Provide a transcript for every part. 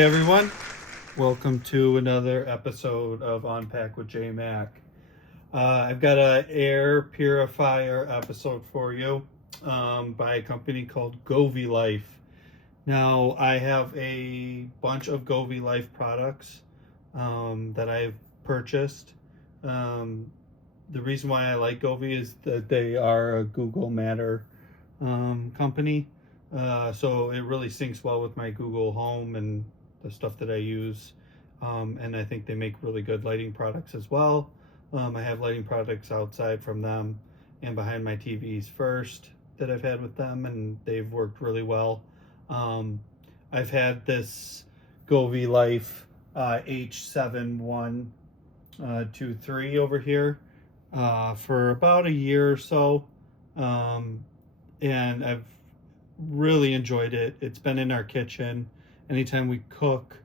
Hey everyone, welcome to another episode of Unpack with J Mac. I've got an air purifier episode for you by a company called Govee Life. Now, I have a bunch of Govee Life products that I've purchased. The reason why I like Govee is that they are a Google Matter company. So it really syncs well with my Google Home and the stuff that I use. And I think they make really good lighting products as well. I have lighting products outside from them and behind my TVs first that I've had with them, and they've worked really well. I've had this Govee Life H7123 over here for about a year or so. And I've really enjoyed it. It's been in our kitchen anytime we cook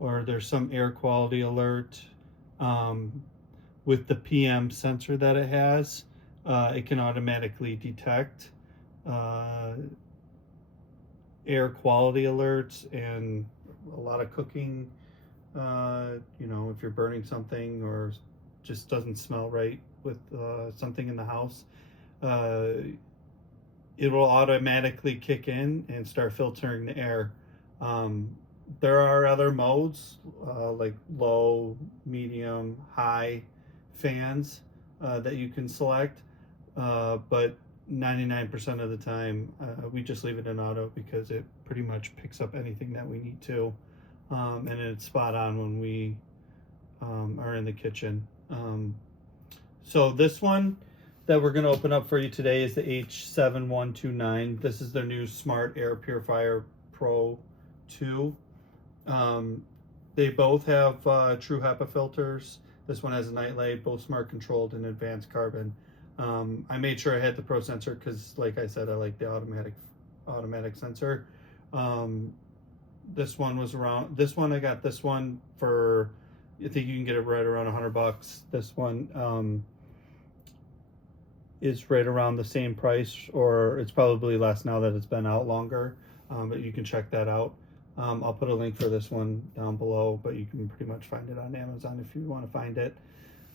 or there's some air quality alert. With the PM sensor that it has, it can automatically detect air quality alerts and a lot of cooking, if you're burning something or just doesn't smell right with something in the house, it will automatically kick in and start filtering the air. There are other modes like low, medium, high fans that you can select, but 99% of the time we just leave it in auto because it pretty much picks up anything that we need to, and it's spot on when we are in the kitchen. So this one that we're going to open up for you today is the H7129. This is their new Smart Air Purifier Pro 2. They both have true HEPA filters. This one has a nightlight, both smart controlled and advanced carbon. I made sure I had the Pro sensor because, like I said, I like the automatic sensor. This one was around. I got this one for, I think you can get it right around $100. This one is right around the same price, or it's probably less now that it's been out longer, but you can check that out. I'll put a link for this one down below, but you can pretty much find it on Amazon if you want to find it.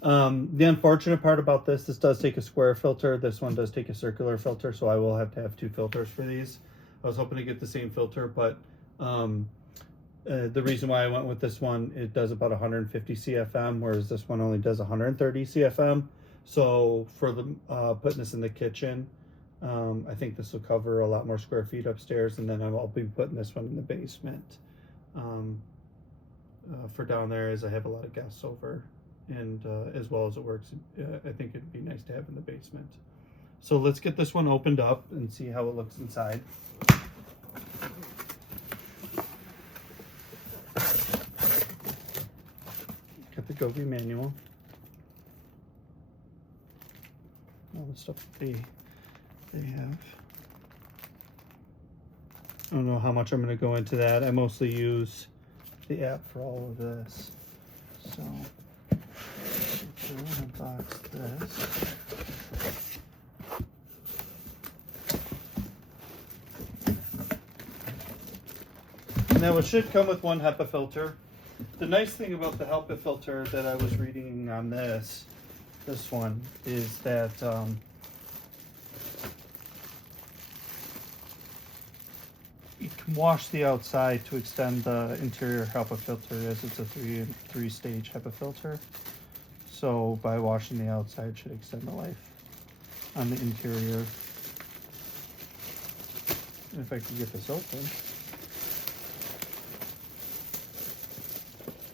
The unfortunate part about this does take a square filter. This one does take a circular filter, so I will have to have two filters for these. I was hoping to get the same filter, but the reason why I went with this one, it does about 150 CFM, whereas this one only does 130 CFM. So for the putting this in the kitchen, I think this will cover a lot more square feet upstairs, and then I'll be putting this one in the basement for down there, as I have a lot of guests over, and as well as it works, I think it'd be nice to have in the basement. So let's get this one opened up and see how it looks inside. Got the Govee manual. All the stuff that they have. I don't know how much I'm going to go into that. I mostly use the app for all of this. So unbox this. Now it should come with one HEPA filter. The nice thing about the HEPA filter that I was reading on this one is that you can wash the outside to extend the interior HEPA filter, as it's a three-stage HEPA filter. So by washing the outside should extend the life on the interior. And if I can get this open.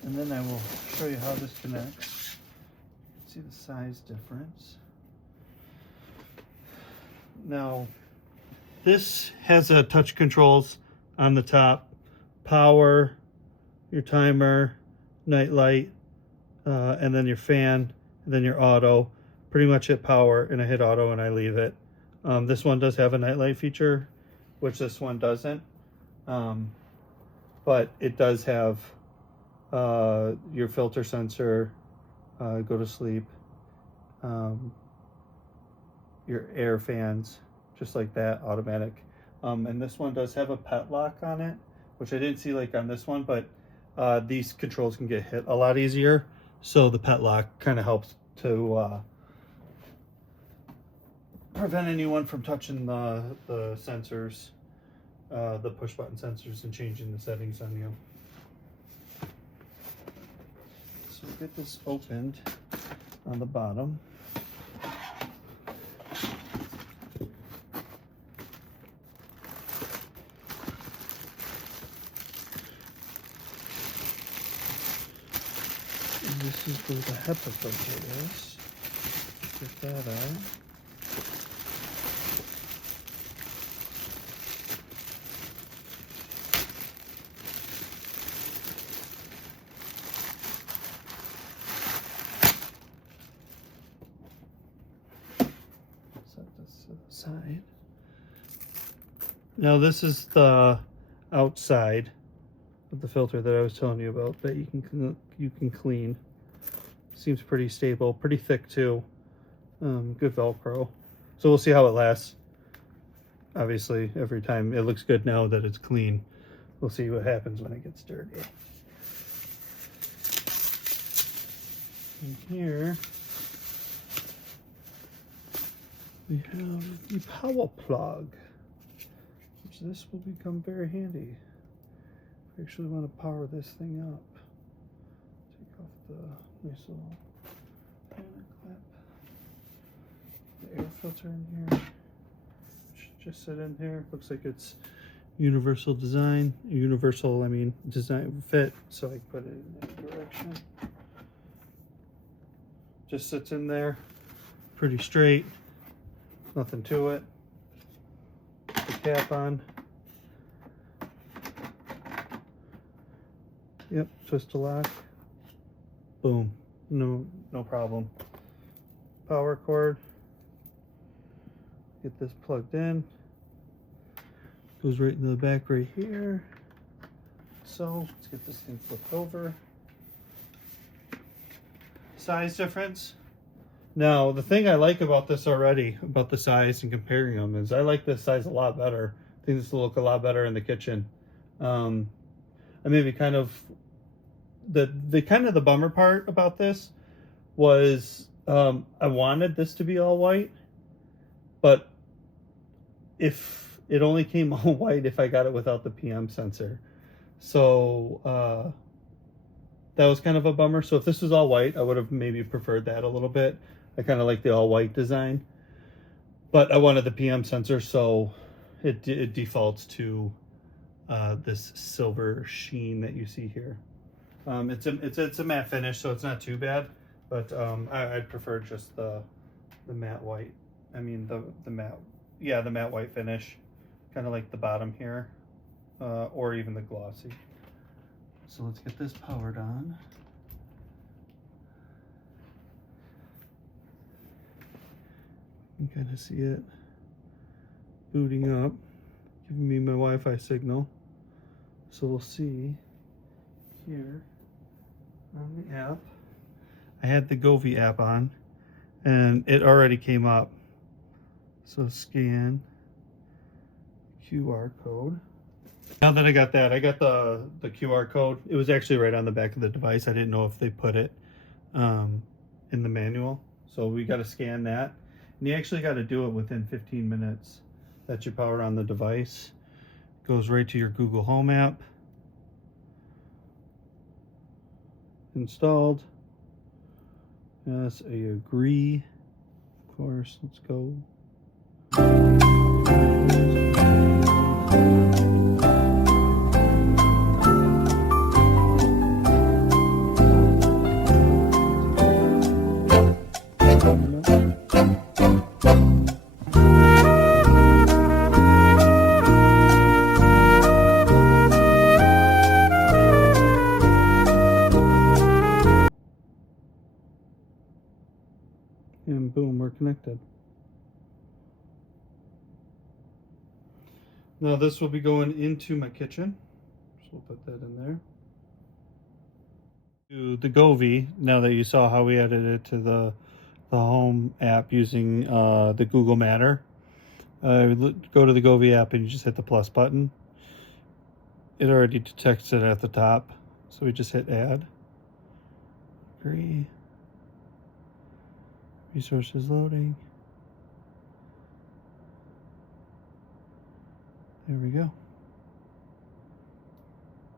And then I will show you how this connects. See the size difference. Now, this has a touch controls on the top: power, your timer, night light, and then your fan, and then your auto. Pretty much hit power and I hit auto and I leave it. This one does have a night light feature, which this one doesn't. But it does have your filter sensor, go to sleep, your air fans, just like that, automatic. And this one does have a pet lock on it, which I didn't see like on this one, but these controls can get hit a lot easier. So the pet lock kind of helps to prevent anyone from touching the sensors, the push button sensors, and changing the settings on you. So get this opened on the bottom. And this is where the HEPA filter is. Get that out. Set this to the side. Now this is the outside of the filter that I was telling you about that you can clean. Seems pretty stable, pretty thick too. Good Velcro. So we'll see how it lasts. Obviously, every time it looks good now that it's clean. We'll see what happens when it gets dirty. And here we have the power plug, which this will become very handy. We actually want to power this thing up. Take off the nice little panic clip. The air filter in here should just sit in here. Looks like it's universal design. Universal, I mean design fit. So I put it in that direction. Just sits in there, pretty straight. Nothing to it. Put the cap on. Yep, twist to lock. Boom. No problem. Power cord. Get this plugged in. Goes right into the back right here. So let's get this thing flipped over. Size difference. Now, the thing I like about this already, about the size and comparing them, is I like this size a lot better. I think this will look a lot better in the kitchen. I maybe kind of the bummer part about this was I wanted this to be all white, but if it only came all white if I got it without the PM sensor. So that was kind of a bummer. So if this was all white, I would have maybe preferred that a little bit. I kind of like the all white design, but I wanted the PM sensor, so it defaults to this silver sheen that you see here. It's a matte finish, so it's not too bad, but I'd prefer just the matte white. I mean the matte, yeah, the matte white finish, kind of like the bottom here, or even the glossy. So let's get this powered on. You can kind of see it booting up, giving me my Wi-Fi signal. So we'll see here on the app. I had the Govee app on and it already came up. So scan QR code. Now that I got that, I got the QR code. It was actually right on the back of the device. I didn't know if they put it in the manual. So we got to scan that. And you actually got to do it within 15 minutes that you powered on the device. Goes right to your Google Home app. Installed. Yes, I agree. Of course, let's go. And boom, we're connected. Now this will be going into my kitchen. So we'll put that in there. To the Govee, now that you saw how we added it to the home app using the Google Matter. Go to the Govee app and you just hit the plus button. It already detects it at the top. So we just hit add. Agree. Resources loading. There we go.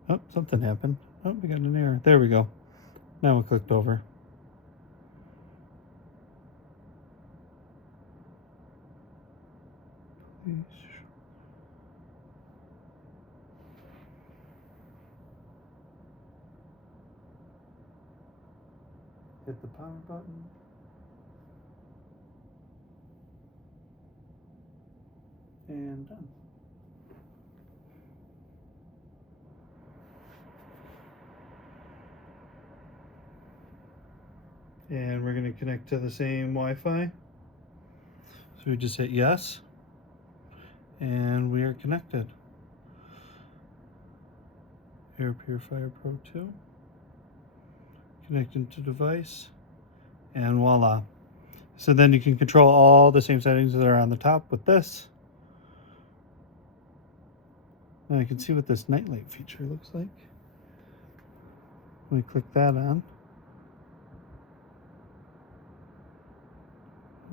Oh, something happened. Oh, we got an error. There we go. Now we clicked over. Please. Hit the power button. And done. And we're going to connect to the same Wi-Fi. So we just hit yes. And we are connected. Air Purifier Pro 2. Connecting to device. And voila. So then you can control all the same settings that are on the top with this. Now you can see what this nightlight feature looks like. When we click that on.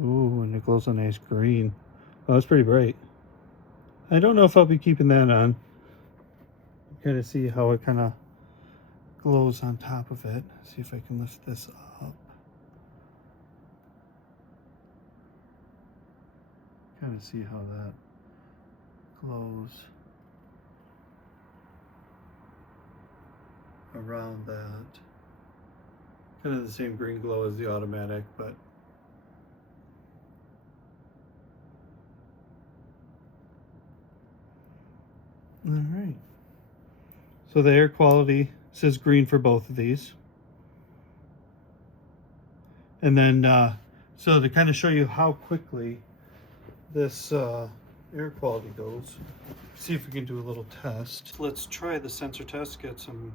Ooh, and it glows a nice green. Oh, it's pretty bright. I don't know if I'll be keeping that on. Kind of see how it kind of glows on top of it. See if I can lift this up. Kind of see how that glows around that. Kind of the same green glow as the automatic, but all right. So the air quality says green for both of these. And then, so to kind of show you how quickly this air quality goes, see if we can do a little test. Let's try the sensor test, get some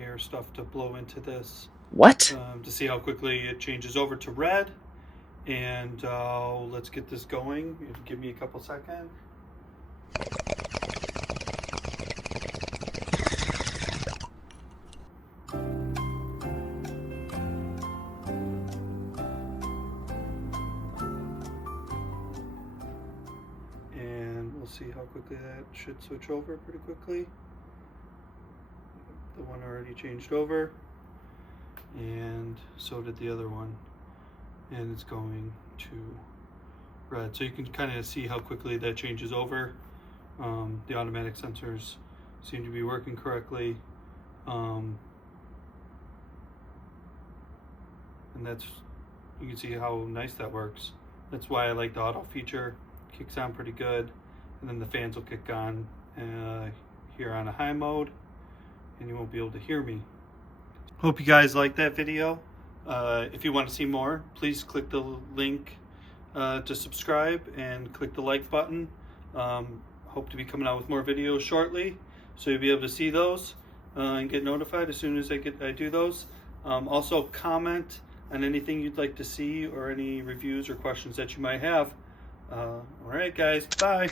air stuff to blow into this. What? To see how quickly it changes over to red. And let's get this going. Give me a couple seconds. And we'll see how quickly that should switch over pretty quickly. The one already changed over, and so did the other one, and it's going to red. So you can kind of see how quickly that changes over. The automatic sensors seem to be working correctly, and that's, you can see how nice that works. That's why I like the auto feature. Kicks on pretty good, and then the fans will kick on here on a high mode, and you won't be able to hear me. Hope you guys liked that video. If you want to see more, please click the link to subscribe and click the like button. Hope to be coming out with more videos shortly, so you'll be able to see those and get notified as soon as I do those. Also comment on anything you'd like to see or any reviews or questions that you might have. All right, guys, bye.